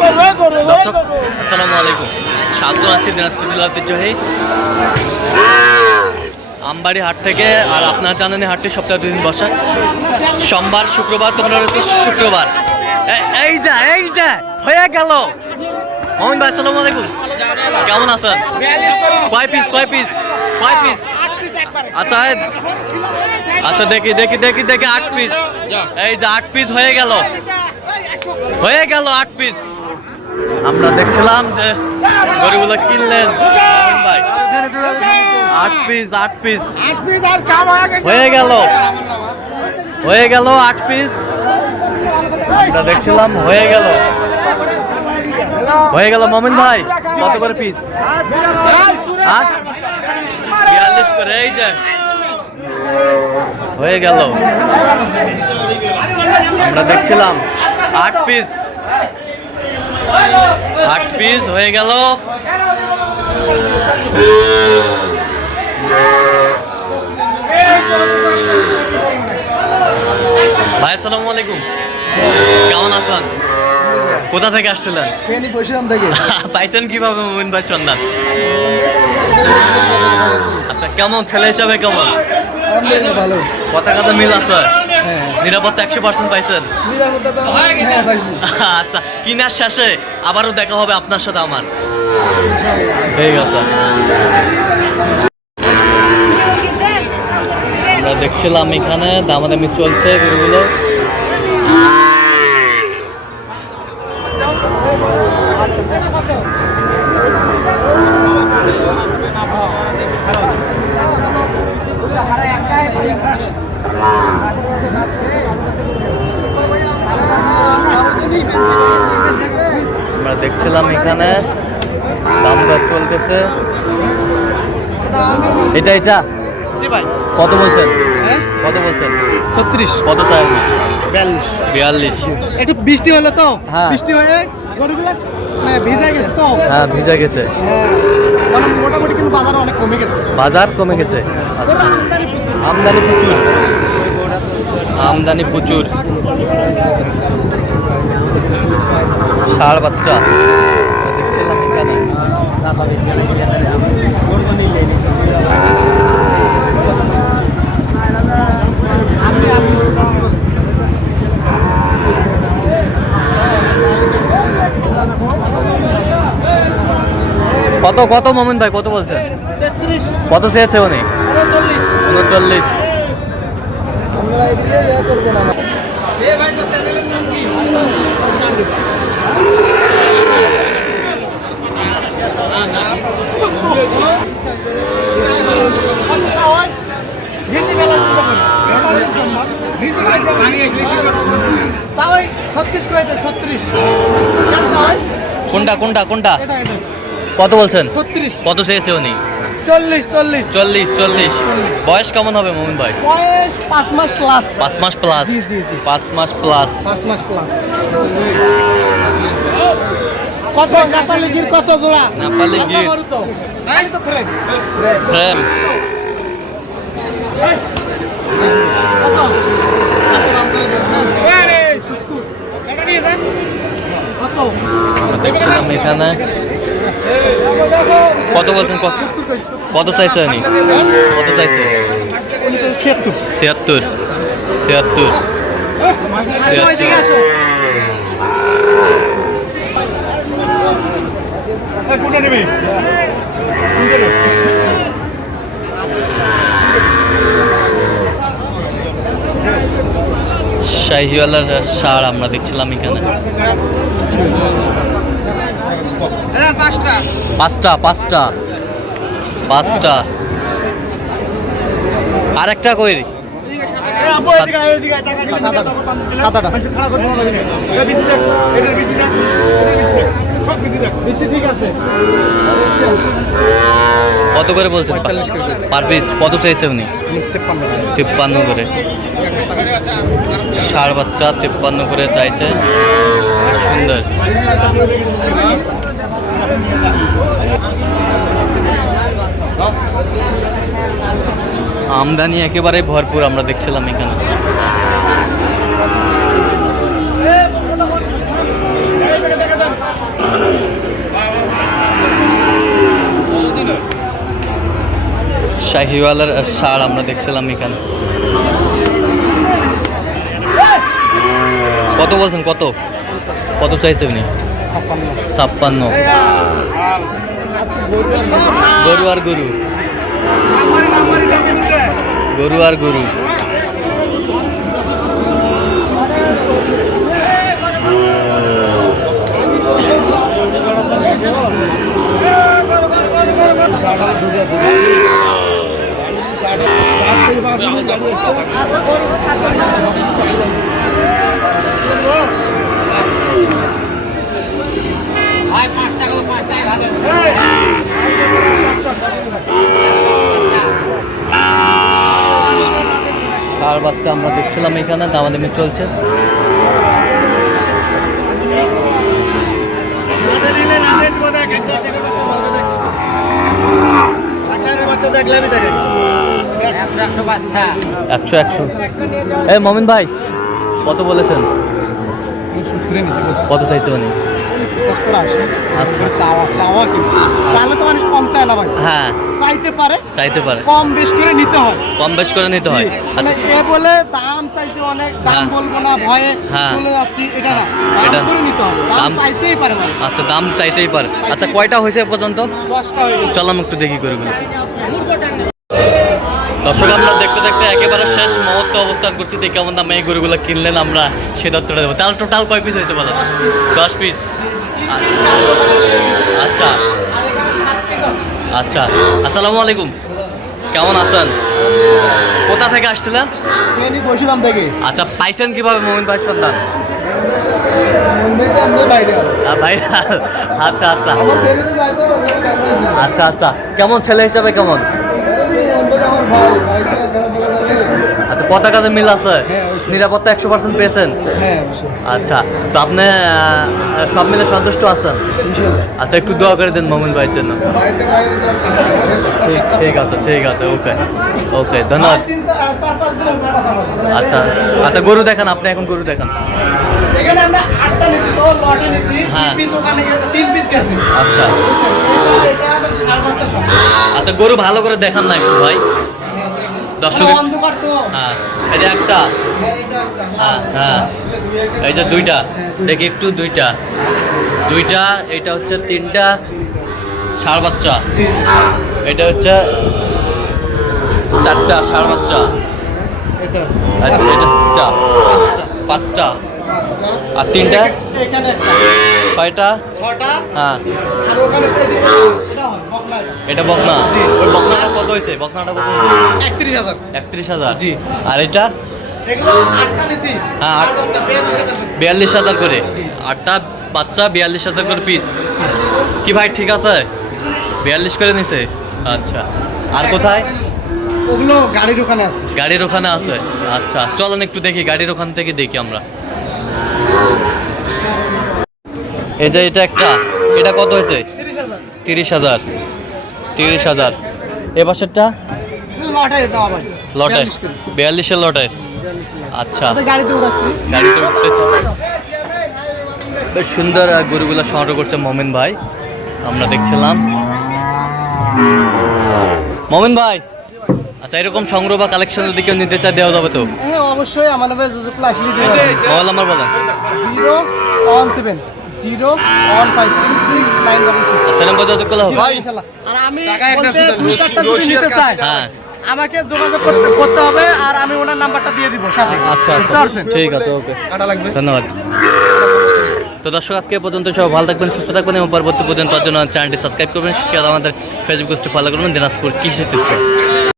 দর্শক, আসসালামু আছি দিনাজপুর জেলা ঐতিহ্যবাহী। আমবাড়ি হাট থেকে আর আপনার জানেন হাটটি সপ্তাহে দুদিন বসা। সোমবার, শুক্রবার তোমরা শুক্রবার। এই যা এই যা, হয়ে গেল। মোমিন ভাই, আসসালামু আলাইকুম। কেমন আছেন? কয় পিস কয় পিস কয় পিস আচ্ছা আচ্ছা দেখি দেখি দেখি দেখি, আট পিস এই যে, আট পিস হয়ে গেল। হয়ে গেল আট পিস আমরা দেখছিলাম যে গরিবগুলো কিনলেন। ভাই আট পিস আট পিস হয়ে গেল। হয়ে গেল আট পিস আমরা দেখছিলাম, হয়ে গেল। হয়ে গেল মমিন ভাই, কত করে পিস বিয়াল্লিশ করে, এই যে। হয়ে গেল। আমরা দেখছিলাম, আট পিস আট পিস হয়ে গেল। ভাই আসসালামু আলাইকুম। কেমন আছেন? কোথা থেকে আসছিলেন? ফেনি বসিলাম থেকে পাইছেন কীভাবে মোমিন ভাই সন্ধান? আচ্ছা কেমন? ছেলে হিসাবে কেমন? ভালো। পতাকাতে মিল আছে? হ্যাঁ। নিরাপত্তা একশো পার্সেন্ট পাইছেন। হ্যাঁ আচ্ছা কিনার শেষে আবারও দেখা হবে আপনার সাথে আমার। ঠিক আছে। আমরা দেখছিলাম এখানে দামাদামি চলছে গরুগুলো। আমরা দেখছিলাম এখানে দাম দর চলতেছে। এটা এটা? কত বলছেন? হ্যাঁ? কত বলছেন? ছত্রিশ। কত চাই বিয়াল্লিশ। বিয়াল্লিশ। একটু বৃষ্টি হলো তো? হ্যাঁ। বৃষ্টি হয়ে গরুগুলা মানে ভিজে গেছে তো? হ্যাঁ ভিজা গেছে। হ্যাঁ। মানে মোটামুটি কিন্তু বাজার অনেক কমে গেছে। বাজার কমে গেছে। আমদানি প্রচুর। আমদানি প্রচুর। ষাড় বাচ্চা। দেখছিলাম এখানে কত কত মোমেন ভাই কত বলছেন? কত চেয়েছে উনি? উনচল্লিশ। কোনটা কোনটা কোনটা? কত বলছেন? ছত্রিশ। কত চেয়েছে উনি? চল্লিশ চল্লিশ চল্লিশ চল্লিশ বয়স কেমন হবে মোমিন ভাই বয়স পাঁচ মাস প্লাস পাঁচ মাস প্লাস জি, জি, জি। পাঁচ মাস প্লাস পাঁচ মাস প্লাস কত নেপালি গির কত জোড়া নেপালি গির। প্রেম কত দেখছিলাম এখানে কত বলছেন? কত কত চাইছে উনি? কত চাইছে? ছিয়াত্তর। ছিয়াত্তর। শাহিওয়ালার সার আমরা দেখছিলাম এখানে। পাঁচটা। পাঁচটা পাঁচটা। আর একটা কই কত করে বলছেন? পার পিস কত চাইছে উনি? তিপ্পান্ন করে। ষাট বাচ্চা তিপ্পান্ন করে চাইছে। সুন্দর। আমদানি একেবারে ভরপুর আমরা দেখছিলাম এখানে। শাহিওয়ালার সার আমরা দেখছিলাম এখানে। কত বলছেন? কত? কত চাইছেন ছাপ্পান্ন। গরু আর গরু। গরু আর গরু। সার বাচ্চা আমরা দেখছিলাম এখানে দামাদামি চলছে। একশো একশো এই মমিন ভাই কত বলেছেন? কত চাইছে উনি? আচ্ছা। চাইলে তো মানুষ কম চায় না ভাই। হ্যাঁ। চাইতে পারে। চাইতে পারে। কম বেশ করে নিতে হয়। কম বেশ করে নিতে হয়। মানে আচ্ছা। এ বলে দাম চাইছে অনেক দাম হ্যাঁ। বলব না ভয়ে হ্যাঁ। চলে যাচ্ছি এটা না। দাম করে নিতে হবে দাম চাইতেই পারে আচ্ছা দাম চাইতেই পারে। আচ্ছা কয়টা হয়েছে পর্যন্ত? দশটা হয়ে গেছে। চলাম একটু দেখি করে দর্শক আমরা দেখতে দেখতে একেবারে শেষ মুহূর্তে অবস্থান করছি। দেখে কেমন দামে এই গরুগুলো কিনলেন আমরা সেটা উত্তরটা দেবো। তাহলে টোটাল কয় পিস হয়েছে বলো? দশ পিস আচ্ছা। আচ্ছা। আসসালামু আলাইকুম। কেমন আছেন? কোথা থেকে আসছিলেন? বসিলাম আচ্ছা পাইছেন কীভাবে মোমিন ভাই ভাই আচ্ছা আচ্ছা। আচ্ছা আচ্ছা। কেমন ছেলে হিসাবে কেমন আমার ভাই ভাইকে এখানে বলা যাবে কত টাকাতে মিল আছে? হ্যাঁ, নিরাপত্তা একশো পার্সেন্ট পেয়েছেন? হ্যাঁ আচ্ছা তো আপনি সব মিলে সন্তুষ্ট আছেন? আচ্ছা একটু দোয়া করে দেন মোমিন ভাইয়ের জন্য। ঠিক ঠিক আছে ঠিক আছে ওকে। ওকে ধন্যবাদ। আচ্ছা আচ্ছা আচ্ছা গরু দেখান আপনি এখন গরু দেখান। এখানে আমরা আটটা নিছি তো লটে নিছি হ্যাঁ। তিন পিস ওখানে তিন পিস গেছে। আচ্ছা। আচ্ছা গরু ভালো করে দেখান না একটু ভাই। মানে হ্যাঁ এটা একটা। হ্যাঁ, হ্যাঁ। এই যে দুইটা। দেখি একটু দুইটা। দুইটা এটা হচ্ছে তিনটা ষাঁড় বাচ্চা। এটা হচ্ছে চারটা ষাঁড় বাচ্চা। এটা। দুটা পাঁচটা। আর তিনটা? ছয়টা? ছটা? হ্যাঁ। আর ওখানে এদিকে এটা বকনা। ওই বকনাটা কত হয়েছে? বকনাটা কত হয়েছে? একত্রিশ হাজার। একত্রিশ হাজার। জি। আর এটা? হ্যাঁ। বিয়াল্লিশ হাজার করে। আটটা বাচ্চা বিয়াল্লিশ হাজার করে পিস কি ভাই ঠিক আছে? বিয়াল্লিশ করে নিছে? আচ্ছা। আর কোথায়? ওগুলো গাড়ির ওখানে আছে। গাড়ির ওখানে আছে। আচ্ছা চলেন একটু দেখি গাড়ির ওখান থেকে দেখি আমরা। এই যে এটা একটা। এটা কত হয়েছে? তিরিশ হাজার। তিরিশ হাজার। এ লটের 42 করে। বিয়াল্লিশের লটের। আচ্ছা। গাড়িতে উঠতেছে বেশ সুন্দর গরুগুলো সংগ্রহ করছে মমিন ভাই। আমরা দেখছিলাম। মমিন ভাই আচ্ছা এরকম সংগ্রহ বা কালেকশন যদি কেউ নিতে চায় দেওয়া যাবে তো? হ্যাঁ অবশ্যই আমাদের মোবাইল নাম্বার বলেন। Zero one seven. Zero one five three six nine double six. আচ্ছা আর আমি নিতে চাই। হ্যাঁ। আমাকে যোগাযোগ করতে করতে হবে আর আমি ওনার নাম্বারটা দিয়ে দিব সাথে। আচ্ছা আচ্ছা। ঠিক আছে ওকে। ধন্যবাদ। তো দর্শক আজকে পর্যন্ত সব ভালো থাকবেন সুস্থ থাকবেন এবং পরবর্তী পর্যন্ত জন্য চ্যানেলটি সাবস্ক্রাইব করবেন। সাথে আমাদের ফেসবুক পেজটি ফলো করবেন দিনাজপুর কৃষি চিত্র।